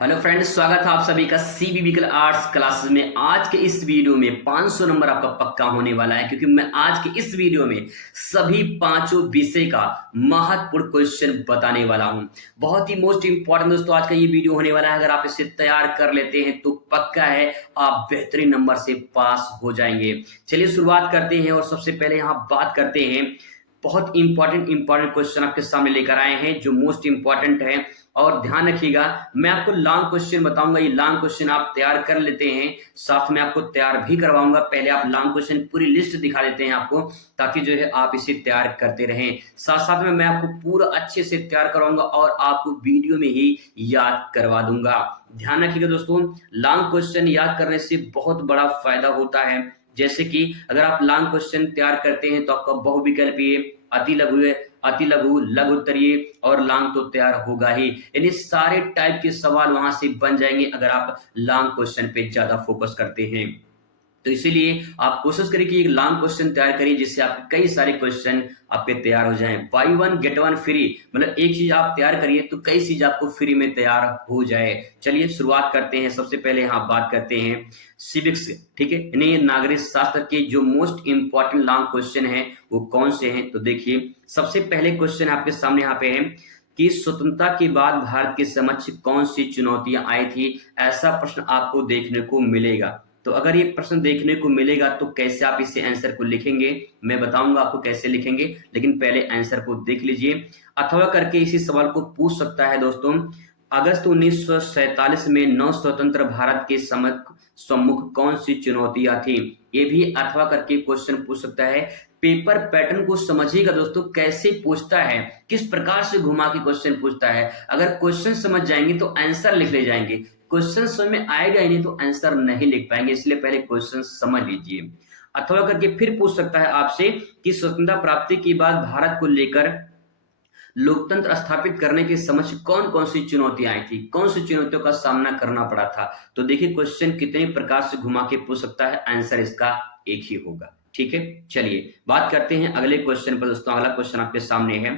Hello friends, स्वागत है आप सभी का सीबीबीकल आर्ट्स क्लासेस में। आज के इस वीडियो में 500 नंबर आपका पक्का होने वाला है, क्योंकि मैं आज के इस वीडियो में सभी पांचों विषय का महत्वपूर्ण क्वेश्चन बताने वाला हूं। बहुत ही मोस्ट इंपॉर्टेंट दोस्तों आज का ये वीडियो होने वाला है। अगर आप इसे तैयार कर लेते हैं तो पक्का है आप बेहतरीन नंबर से पास हो जाएंगे। चलिए शुरुआत करते हैं और सबसे पहले यहाँ बात करते हैं। बहुत इंपॉर्टेंट क्वेश्चन आपके सामने लेकर आए हैं जो मोस्ट इंपॉर्टेंट है। और ध्यान रखिएगा, मैं आपको लॉन्ग क्वेश्चन बताऊंगा, ये लॉन्ग क्वेश्चन आप तैयार कर लेते हैं, साथ में आपको तैयार भी करवाऊंगा। पहले आप लॉन्ग क्वेश्चन पूरी लिस्ट दिखा देते हैं आपको, ताकि जो है आप इसे तैयार करते रहें। साथ साथ में मैं आपको पूरा अच्छे से तैयार करवाऊंगा और आपको वीडियो में ही याद करवा दूंगा। ध्यान रखिएगा दोस्तों, लॉन्ग क्वेश्चन याद करने से बहुत बड़ा फायदा होता है। जैसे कि अगर आप लॉन्ग क्वेश्चन तैयार करते हैं तो आपका बहुविकल्पीय, अति लघु, अति लघु, लघु उत्तरीय और लॉन्ग तो तैयार होगा ही। यानी सारे टाइप के सवाल वहां से बन जाएंगे अगर आप लॉन्ग क्वेश्चन पे ज्यादा फोकस करते हैं। तो इसीलिए आप कोशिश करिए कि एक लॉन्ग क्वेश्चन तैयार करिए, जिससे आपके कई सारे क्वेश्चन आपके तैयार हो जाएं। By one get one free, मतलब एक चीज आप तैयार करिए तो कई चीज आपको फ्री में तैयार हो जाए। चलिए शुरुआत करते हैं। सबसे पहले यहाँ बात करते हैं सिविक्स, ठीक है, यानी नागरिक शास्त्र के जो मोस्ट इंपॉर्टेंट लॉन्ग क्वेश्चन है वो कौन से हैं। तो देखिए, सबसे पहले क्वेश्चन आपके सामने यहाँ पे है कि स्वतंत्रता के बाद भारत के समक्ष कौन सी चुनौतियां आई थी। ऐसा प्रश्न आपको देखने को मिलेगा। तो अगर ये प्रश्न देखने को मिलेगा तो कैसे आप इसे आंसर को लिखेंगे, मैं बताऊंगा आपको कैसे लिखेंगे, लेकिन पहले आंसर को देख लीजिए। अथवा करके इसी सवाल को पूछ सकता है दोस्तों, अगस्त 1947 में नव स्वतंत्र भारत के सम्मुख कौन सी चुनौतियां थी। ये भी अथवा करके क्वेश्चन पूछ सकता है। पेपर पैटर्न को समझिएगा दोस्तों, कैसे पूछता है, किस प्रकार से घुमा के क्वेश्चन पूछता है। अगर क्वेश्चन समझ जाएंगे तो आंसर लिख ले जाएंगे, क्वेश्चन समझ में आएगा ही नहीं तो आंसर नहीं लिख पाएंगे। इसलिए पहले क्वेश्चन समझ लीजिए। अथवा करके फिर पूछ सकता है आपसे कि स्वतंत्रता प्राप्ति के बाद भारत को लेकर लोकतंत्र स्थापित करने के समक्ष कौन कौन सी चुनौतियां आई थी, कौन सी चुनौतियों का सामना करना पड़ा था। तो देखिए क्वेश्चन कितने प्रकार से घुमा के पूछ सकता है, आंसर इसका एक ही होगा। ठीक है, चलिए बात करते हैं अगले क्वेश्चन पर दोस्तों। अगला क्वेश्चन आपके सामने है,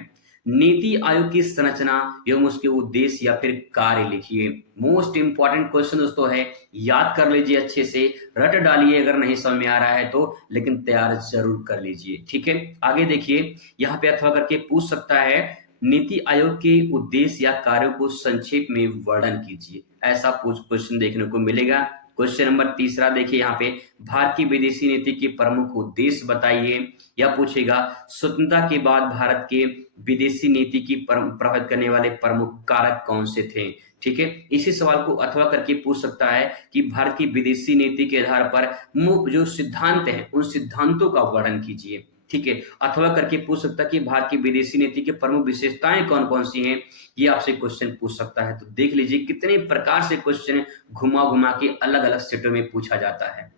नीति आयोग की संरचना एवं उसके उद्देश्य या फिर कार्य लिखिए। मोस्ट इंपॉर्टेंट क्वेश्चन दोस्तों है, याद कर लीजिए अच्छे से, रट डालिए अगर नहीं समझ में आ रहा है तो, लेकिन तैयार जरूर कर लीजिए। ठीक है, आगे देखिए, यहाँ पे अथवा करके पूछ सकता है नीति आयोग के उद्देश्य या कार्यों को संक्षेप में वर्णन कीजिए। ऐसा क्वेश्चन देखने को मिलेगा। क्वेश्चन नंबर तीसरा देखिए, यहाँ पे भारत की विदेशी नीति के प्रमुख उद्देश्य बताइए, या पूछेगा स्वतंत्रता के बाद भारत के विदेशी नीति की प्रभावित करने वाले प्रमुख कारक कौन से थे। ठीक है, इसी सवाल को अथवा करके पूछ सकता है कि भारत की विदेशी नीति के आधार पर मुख्य जो सिद्धांत हैं उन सिद्धांतों का वर्णन कीजिए। ठीक है, अथवा करके पूछ सकता है कि भारत की विदेशी नीति की प्रमुख विशेषताएं कौन कौन सी हैं। ये आपसे क्वेश्चन पूछ सकता है। तो देख लीजिए कितने प्रकार से क्वेश्चन घुमा घुमा के अलग अलग सेटों में पूछा जाता है।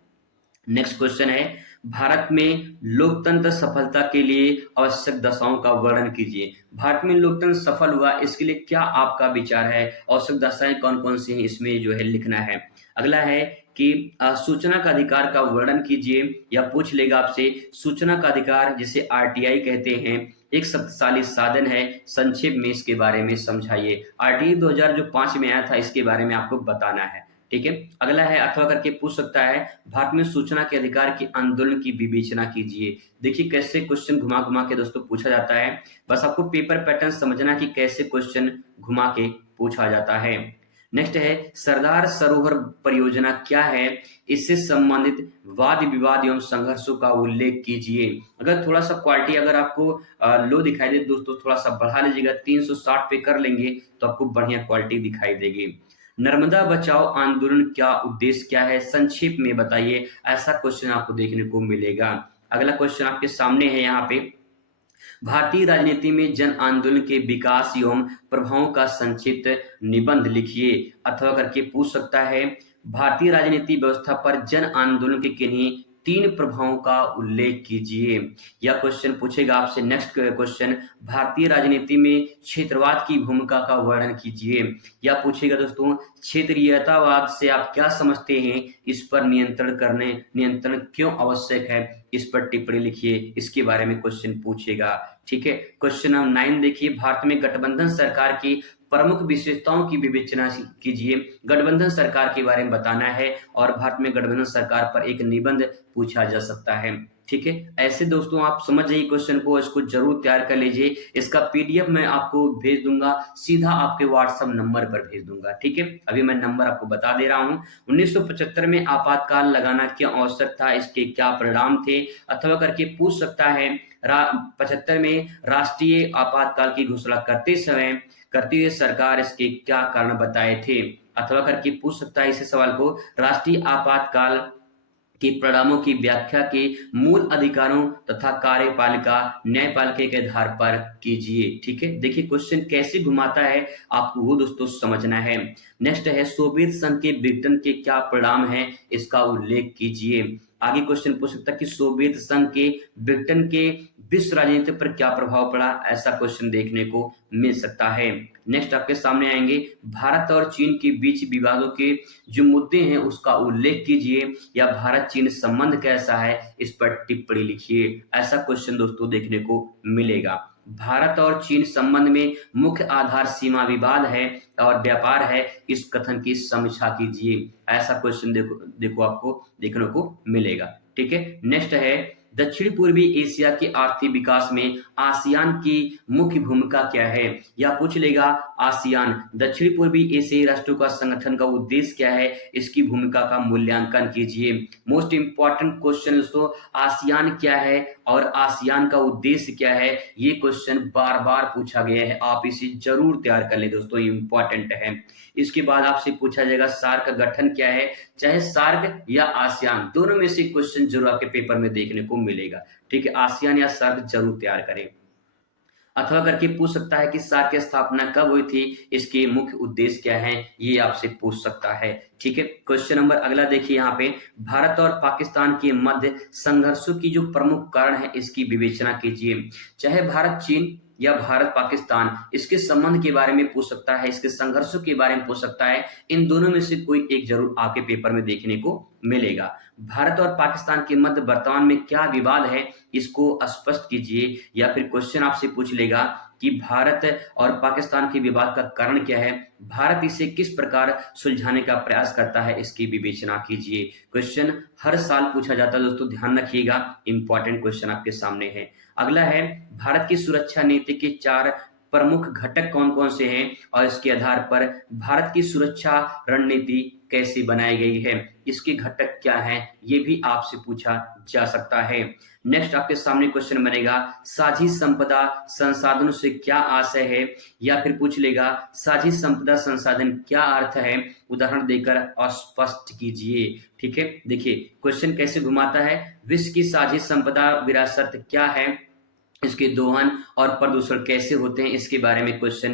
नेक्स्ट क्वेश्चन है, भारत में लोकतंत्र सफलता के लिए आवश्यक दशाओं का वर्णन कीजिए। भारत में लोकतंत्र सफल हुआ, इसके लिए क्या आपका विचार है, आवश्यक दशाएं कौन कौन सी हैं, इसमें जो है लिखना है। अगला है कि सूचना का अधिकार का वर्णन कीजिए, या पूछ लेगा आपसे सूचना का अधिकार जिसे आरटीआई कहते हैं एक शक्तिशाली साधन है, संक्षेप में इसके बारे में समझाइए। आरटीआई 2005 में आया था, इसके बारे में आपको बताना है। ठीक है, अगला है अथवा करके पूछ सकता है, भारत में सूचना के अधिकार के आंदोलन की विवेचना कीजिए। देखिए कैसे क्वेश्चन घुमा घुमा के दोस्तों पूछा जाता है, बस आपको पेपर पैटर्न समझना कि कैसे क्वेश्चन घुमा के पूछा जाता है। नेक्स्ट है, सरदार सरोवर परियोजना क्या है, इससे संबंधित वाद विवाद एवं संघर्षों का उल्लेख कीजिए। अगर थोड़ा सा क्वालिटी अगर आपको लो दिखाई दे दोस्तों, थोड़ा सा बढ़ा लीजिएगा, 360 पे कर लेंगे तो आपको बढ़िया क्वालिटी दिखाई देगी। नर्मदा बचाओ आंदोलन क्या उद्देश्य क्या है, संक्षेप में बताइए। ऐसा क्वेश्चन आपको देखने को मिलेगा। अगला क्वेश्चन आपके सामने है, यहाँ पे भारतीय राजनीति में जन आंदोलन के विकास एवं प्रभावों का संक्षिप्त निबंध लिखिए। अथवा करके पूछ सकता है, भारतीय राजनीति व्यवस्था पर जन आंदोलन के किन्हीं 3 प्रभावों का उल्लेख कीजिए। यह क्वेश्चन पूछेगा आपसे। नेक्स्ट क्वेश्चन, भारतीय राजनीति में क्षेत्रवाद की भूमिका का वर्णन कीजिए। या पूछेगा दोस्तों, क्षेत्रीयतावाद से आप क्या समझते हैं, इस पर नियंत्रण क्यों आवश्यक है, इस पर टिप्पणी लिखिए। इसके बारे में क्वेश्चन पूछेगा। ठीक है, क्वेश्चन नंबर 9 देखिए, भारत में गठबंधन सरकार की प्रमुख विशेषताओं की विवेचना कीजिए, गठबंधन सरकार के बारे में बताना है और भारत में गठबंधन सरकार पर एक निबंध पूछा जा सकता है। ठीक है, ऐसे दोस्तों आप समझ जाइए क्वेश्चन को, इसको जरूर तैयार कर लीजिए। इसका पीडीएफ मैं आपको भेज दूंगा, सीधा आपके व्हाट्सएप नंबर पर भेज दूंगा। ठीक है, अभी मैं नंबर आपको बता दे रहा हूं। 1975 में आपातकाल लगाना क्यों आवश्यक था, इसके क्या परिणाम थे, अथवा करके पूछ सकता है। 75 में राष्ट्रीय आपातकाल की घोषणा करते हुए सरकार इसके क्या कारण बताए थे, अथवा करके पूछ सकता है इसी सवाल को, राष्ट्रीय आपातकाल के परिणामों की व्याख्या के मूल अधिकारों तथा कार्यपालिका न्यायपालिका के आधार पर कीजिए। ठीक है, देखिए क्वेश्चन कैसे घुमाता है आपको वो दोस्तों समझना है। नेक्स्ट है सोवियत संघ के विघटन के क्या परिणाम है, इसका उल्लेख कीजिए। आगे क्वेश्चन पूछ सकता है कि सोवियत संघ के विघटन के विश्व राजनीति पर क्या प्रभाव पड़ा, ऐसा क्वेश्चन देखने को मिल सकता है। नेक्स्ट आपके सामने आएंगे भारत और चीन के बीच विवादों के जो मुद्दे हैं उसका उल्लेख कीजिए, या भारत चीन संबंध कैसा है इस पर टिप्पणी लिखिए। ऐसा क्वेश्चन दोस्तों देखने को मिलेगा। भारत और चीन संबंध में मुख्य आधार सीमा विवाद है और व्यापार है, इस कथन की समीक्षा कीजिए। ऐसा क्वेश्चन देखो आपको देखने को मिलेगा। ठीक है, नेक्स्ट है दक्षिण पूर्वी एशिया के आर्थिक विकास में आसियान की मुख्य भूमिका क्या है, या पूछ लेगा आसियान दक्षिण पूर्वी एशियाई राष्ट्रों का संगठन का उद्देश्य क्या है, इसकी भूमिका का मूल्यांकन कीजिए। मोस्ट इंपॉर्टेंट क्वेश्चन दोस्तों, आसियान क्या है और आसियान का उद्देश्य क्या है, ये क्वेश्चन बार बार पूछा गया है, आप इसे जरूर तैयार कर ले दोस्तों, ये इंपॉर्टेंट है। इसके बाद आपसे पूछा जाएगा सार्क का गठन क्या है, चाहे सार्क या आसियान दोनों में से क्वेश्चन जरूर आपके पेपर में देखने को मिलेगा। ठीक है, आसियान या सार्क जरूर तैयार करें। अथवा करके पूछ सकता है कि सार्क की स्थापना कब हुई थी, इसके मुख्य उद्देश्य क्या है, ये आपसे पूछ सकता है। ठीक है, क्वेश्चन नंबर अगला देखिए यहाँ पे, भारत और पाकिस्तान के मध्य संघर्षों की जो प्रमुख कारण है इसकी विवेचना कीजिए। चाहे भारत चीन या भारत पाकिस्तान, इसके संबंध के बारे में पूछ सकता है, इसके संघर्षों के बारे में पूछ सकता है, इन दोनों में से कोई एक जरूर आपके पेपर में देखने को मिलेगा। भारत और पाकिस्तान के मध्य वर्तमान में क्या विवाद है, इसको स्पष्ट कीजिए। या फिर क्वेश्चन आपसे पूछ लेगा कि भारत और पाकिस्तान के विवाद का कारण क्या है, भारत इसे किस प्रकार सुलझाने का प्रयास करता है, इसकी विवेचना कीजिए। क्वेश्चन हर साल पूछा जाता है दोस्तों, ध्यान रखिएगा, इंपॉर्टेंट क्वेश्चन आपके सामने है। अगला है भारत की सुरक्षा नीति के 4 प्रमुख घटक कौन कौन से हैं और इसके आधार पर भारत की सुरक्षा रणनीति कैसे बनाई गई है, इसके घटक क्या हैं, ये भी आपसे पूछा जा सकता है। नेक्स्ट आपके सामने क्वेश्चन बनेगा साझी संपदा संसाधनों से क्या आशय है, या फिर पूछ लेगा साझी संपदा संसाधन क्या अर्थ है, उदाहरण देकर स्पष्ट कीजिए। ठीक है, देखिए क्वेश्चन कैसे घुमाता है, विश्व की साझी संपदा विरासत क्या है, इसके दोहन और प्रदूषण कैसे होते हैं, इसके बारे में क्वेश्चन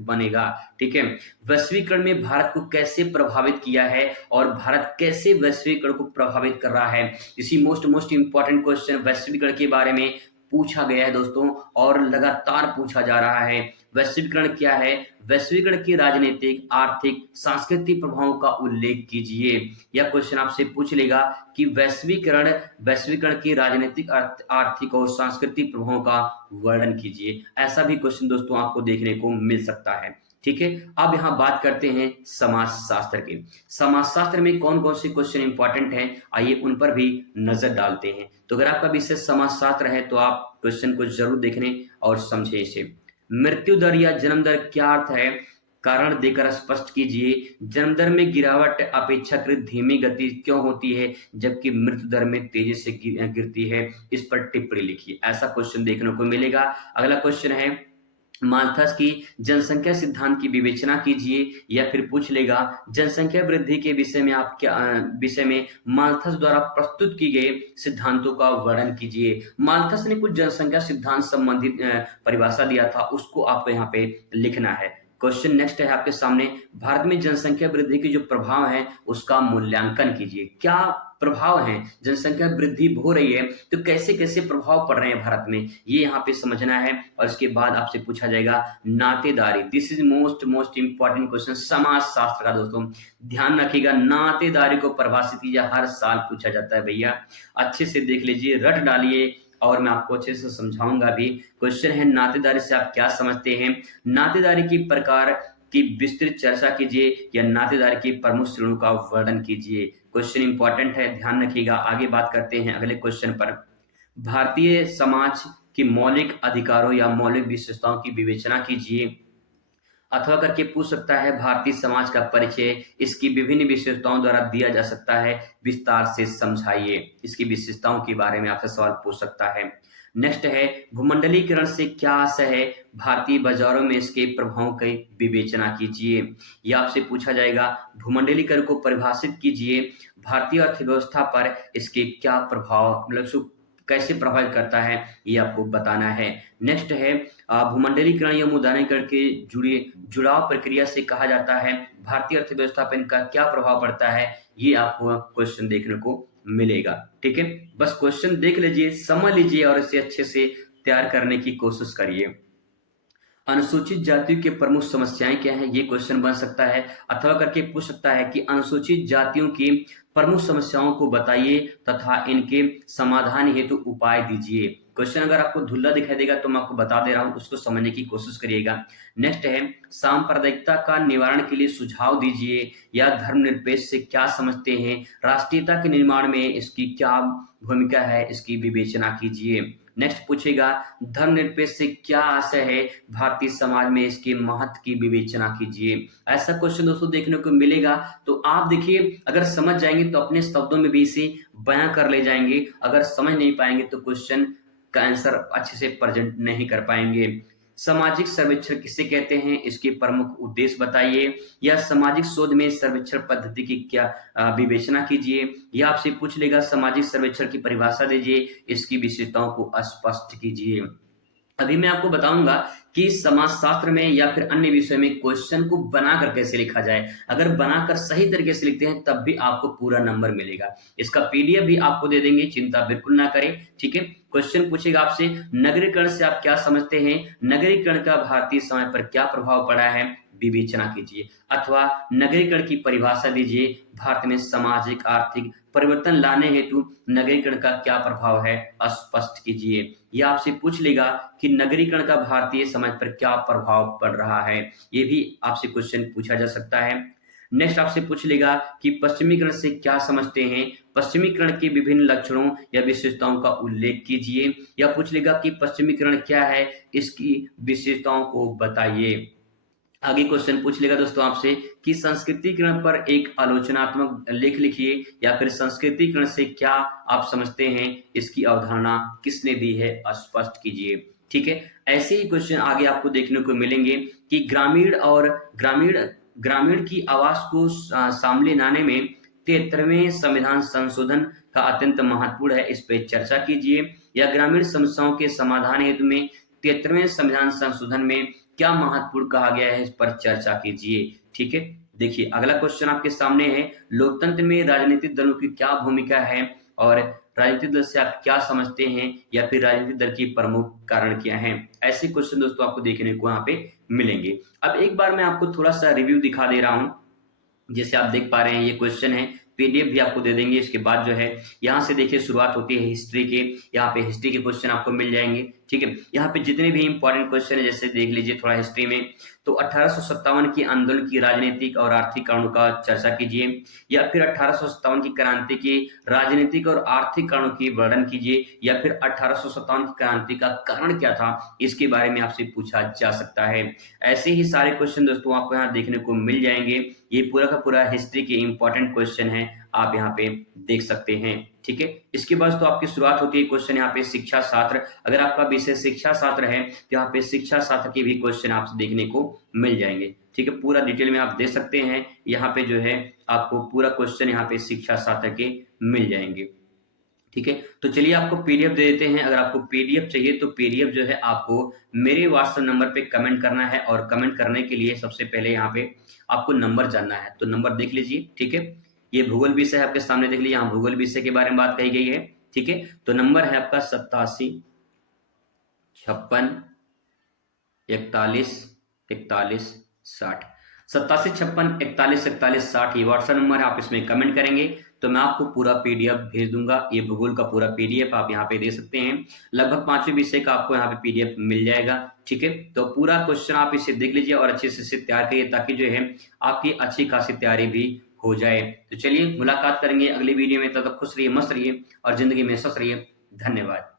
बनेगा। ठीक है, वैश्वीकरण में भारत को कैसे प्रभावित किया है और भारत कैसे वैश्वीकरण को प्रभावित कर रहा है, इसी मोस्ट इंपॉर्टेंट क्वेश्चन वैश्वीकरण के बारे में पूछा गया है दोस्तों और लगातार पूछा जा रहा है। वैश्वीकरण क्या है, वैश्वीकरण के राजनीतिक आर्थिक सांस्कृतिक प्रभावों का उल्लेख कीजिए। यह क्वेश्चन आपसे पूछ लेगा कि वैश्वीकरण के राजनीतिक आर्थिक और सांस्कृतिक प्रभावों का वर्णन कीजिए। ऐसा भी क्वेश्चन दोस्तों आपको देखने को मिल सकता है। ठीक है, अब यहाँ बात करते हैं समाजशास्त्र की। समाजशास्त्र में कौन कौन से क्वेश्चन इंपॉर्टेंट हैं, आइए उन पर भी नजर डालते हैं। तो अगर आपका विषय समाजशास्त्र है तो आप क्वेश्चन को जरूर देखने और समझे इसे। मृत्यु दर या जन्म दर क्या अर्थ है, कारण देकर स्पष्ट कीजिए। जन्म दर में गिरावट अपेक्षाकृत धीमी गति क्यों होती है जबकि मृत्यु दर में तेजी से गिरती है, इस पर टिप्पणी लिखिए। ऐसा क्वेश्चन देखने को मिलेगा। अगला क्वेश्चन है माल्थस की जनसंख्या सिद्धांत की विवेचना कीजिए। या फिर पूछ लेगा जनसंख्या वृद्धि के विषय में आप क्या विषय में माल्थस द्वारा प्रस्तुत की गए सिद्धांतों का वर्णन कीजिए। माल्थस ने कुछ जनसंख्या सिद्धांत संबंधित परिभाषा दिया था, उसको आपको यहाँ पे लिखना है। क्वेश्चन नेक्स्ट है आपके सामने, भारत में जनसंख्या वृद्धि के जो प्रभाव है उसका मूल्यांकन कीजिए। क्या प्रभाव हैं, जनसंख्या वृद्धि हो रही है तो कैसे कैसे प्रभाव पड़ रहे हैं भारत में, ये यहाँ पे समझना है। और इसके बाद आपसे पूछा जाएगा नातेदारी, this is most important question समाजशास्त्र का दोस्तों, ध्यान रखिएगा। नातेदारी को परिभाषित कीजिए, हर साल पूछा जाता है भैया, अच्छे से देख लीजिए, रट डालिए और मैं आपको अच्छे से समझाऊंगा भी। क्वेश्चन है, नातेदारी से आप क्या समझते हैं? नातेदारी की प्रकार की विस्तृत चर्चा कीजिए या नातेदारी की प्रमुख श्रेणियों का वर्णन कीजिए। क्वेश्चन इंपॉर्टेंट है, ध्यान रखिएगा। आगे बात करते हैं अगले क्वेश्चन पर। भारतीय समाज के मौलिक अधिकारों या मौलिक विशेषताओं की विवेचना कीजिए। अथवा करके पूछ सकता है, भारतीय समाज का परिचय इसकी विभिन्न विशेषताओं द्वारा दिया जा सकता है, विस्तार से समझाइए। इसकी विशेषताओं के बारे में आपसे सवाल पूछ सकता है। नेक्स्ट है, भूमंडलीकरण से क्या आशय है? भारतीय बाजारों में इसके प्रभावों की विवेचना कीजिए। यह आपसे पूछा जाएगा। भूमंडलीकरण को परिभाषित कीजिए। भारतीय अर्थव्यवस्था पर इसके क्या प्रभाव, मतलब इसको कैसे प्रभावित करता है, ये आपको बताना है। नेक्स्ट है, भूमंडलीकरण या मुद्रानीकरण के जुड़ाव प्रक्रिया से कहा जाता है, भारतीय अर्थव्यवस्था पर इनका क्या प्रभाव पड़ता है, ये आपको क्वेश्चन देखने को मिलेगा। ठीक है, बस क्वेश्चन देख लीजिए, समझ लीजिए और इसे अच्छे से तैयार करने की कोशिश करिए। अनुसूचित जातियों के प्रमुख समस्याएं क्या हैं, ये क्वेश्चन बन सकता है। अथवा करके पूछ सकता है कि अनुसूचित जातियों की प्रमुख समस्याओं को बताइए तथा इनके समाधान हेतु उपाय दीजिए। क्वेश्चन अगर आपको धुल्ला दिखाई देगा तो मैं आपको बता दे रहा हूं, उसको समझने की कोशिश करिएगा। नेक्स्ट है, सांप्रदायिकता का निवारण के लिए सुझाव दीजिए या धर्मनिरपेक्ष से क्या समझते हैं, राष्ट्रीयता के निर्माण में इसकी क्या भूमिका है, इसकी विवेचना कीजिए। नेक्स्ट पूछेगा, धर्मनिरपेक्ष से क्या आशय है, भारतीय समाज में इसके महत्व की विवेचना कीजिए। ऐसा क्वेश्चन दोस्तों देखने को मिलेगा। तो आप देखिए, अगर समझ जाएंगे तो अपने शब्दों में भी इसे बयां कर ले जाएंगे, अगर समझ नहीं पाएंगे तो क्वेश्चन का आंसर अच्छे से प्रेजेंट नहीं कर पाएंगे। सामाजिक सर्वेक्षण किसे कहते हैं, इसके प्रमुख उद्देश्य बताइए, या सामाजिक शोध में सर्वेक्षण पद्धति की क्या विवेचना कीजिए। या आपसे पूछ लेगा, सामाजिक सर्वेक्षण की परिभाषा दीजिए, इसकी विशेषताओं को स्पष्ट कीजिए। अभी मैं आपको बताऊंगा कि समाजशास्त्र में या फिर अन्य विषय में क्वेश्चन को बनाकर कैसे लिखा जाए। अगर बनाकर सही तरीके से लिखते हैं तब भी आपको पूरा नंबर मिलेगा। इसका पीडीएफ भी आपको दे देंगे, चिंता बिल्कुल ना करें। ठीक है, क्वेश्चन पूछेगा आपसे, नगरीकरण से आप क्या समझते हैं, नगरीकरण का भारतीय समाज पर क्या प्रभाव पड़ा है, विवेचना कीजिए। अथवा नगरीकरण की परिभाषा दीजिए, भारत में सामाजिक आर्थिक परिवर्तन लाने हेतु नगरीकरण का क्या प्रभाव है, स्पष्ट कीजिए। यह आपसे पूछ लेगा कि नगरीकरण का भारतीय समाज पर क्या प्रभाव पड़ रहा है, ये भी आपसे क्वेश्चन पूछा जा सकता है। नेक्स्ट आपसे पूछ लेगा कि पश्चिमीकरण से क्या समझते हैं, पश्चिमीकरण के विभिन्न लक्षणों या विशेषताओं का उल्लेख कीजिए। या पूछ लेगा कि पश्चिमीकरण क्या है, इसकी विशेषताओं को बताइए। आगे क्वेश्चन पूछ लेगा दोस्तों आपसे कि संस्कृतिकरण पर एक आलोचनात्मक लेख लिखिए, या फिर संस्कृतिकरण से क्या आप समझते हैं, इसकी अवधारणा किसने दी है, स्पष्ट कीजिए। ठीक है, ऐसे ही क्वेश्चन आगे आपको देखने को मिलेंगे कि ग्रामीण की आवाज को सामने लाने में 73वें संविधान संशोधन का अत्यंत महत्वपूर्ण है, इस पर चर्चा कीजिए। या ग्रामीण समस्याओं के समाधान हेतु में 73वें संविधान संशोधन में क्या महत्वपूर्ण कहा गया है, इस पर चर्चा कीजिए। ठीक है, देखिए अगला क्वेश्चन आपके सामने है, लोकतंत्र में राजनीतिक दलों की क्या भूमिका है और राजनीतिक दल से आप क्या समझते हैं, या फिर राजनीतिक दल की प्रमुख कारण क्या है। ऐसे क्वेश्चन दोस्तों आपको देखने को यहाँ पे मिलेंगे। अब एक बार मैं आपको थोड़ा सा रिव्यू दिखा दे रहा हूँ। जैसे आप देख पा रहे हैं, ये क्वेश्चन है, पीडीएफ भी आपको दे देंगे। इसके बाद जो है यहाँ से देखिए शुरुआत होती है हिस्ट्री के, यहाँ पे हिस्ट्री के क्वेश्चन आपको मिल जाएंगे। ठीक है, यहाँ पे जितने भी इंपॉर्टेंट क्वेश्चन है, जैसे देख लीजिए थोड़ा हिस्ट्री में, तो 1857 की आंदोलन की राजनीतिक और आर्थिक कारणों का चर्चा कीजिए, या फिर 1857 की क्रांति के राजनीतिक और आर्थिक कारणों की वर्णन कीजिए, या फिर 1857 की क्रांति का कारण क्या था, इसके बारे में आपसे पूछा जा सकता है। ऐसे ही सारे क्वेश्चन दोस्तों आपको यहाँ देखने को मिल जाएंगे। ये पूरा का पूरा हिस्ट्री के इंपॉर्टेंट क्वेश्चन है, आप यहाँ पे देख सकते हैं। ठीक है, इसके बाद तो आपकी शुरुआत होती है क्वेश्चन यहाँ पे शिक्षा शास्त्र। अगर आपका विषय शिक्षा शास्त्र है तो यहाँ पे शिक्षा शास्त्र के भी क्वेश्चन आपसे देखने को मिल जाएंगे। ठीक है, पूरा डिटेल में आप दे सकते हैं, यहाँ पे जो है आपको पूरा क्वेश्चन यहाँ पे शिक्षा शास्त्र के मिल जाएंगे। ठीक है, तो चलिए आपको पीडीएफ दे देते हैं। अगर आपको पीडीएफ चाहिए तो पीडीएफ जो है आपको मेरे व्हाट्सएप नंबर पे कमेंट करना है, और कमेंट करने के लिए सबसे पहले यहाँ पे आपको नंबर जानना है, तो नंबर देख लीजिए। ठीक है, ये भूगोल विषय आपके सामने देख लीजिए, यहाँ भूगोल विषय के बारे में बात कही गई है। ठीक है, तो नंबर है आपका 87 56 41 41 60। 8756414160 ये व्हाट्सएप नंबर है, आप इसमें कमेंट करेंगे तो मैं आपको पूरा पीडीएफ भेज दूंगा। ये भूगोल का पूरा पीडीएफ आप यहाँ पे दे सकते हैं, लगभग 5वें विषय का आपको यहाँ पे पीडीएफ मिल जाएगा। ठीक है, तो पूरा क्वेश्चन आप इसे देख लीजिए और अच्छे से तैयार करिए, ताकि जो है आपकी अच्छी खासी तैयारी भी हो जाए। तो चलिए मुलाकात करेंगे अगली वीडियो में, तब तक खुश रहिए, मस्त रहिए और जिंदगी में स्वस्थ रहिए। धन्यवाद।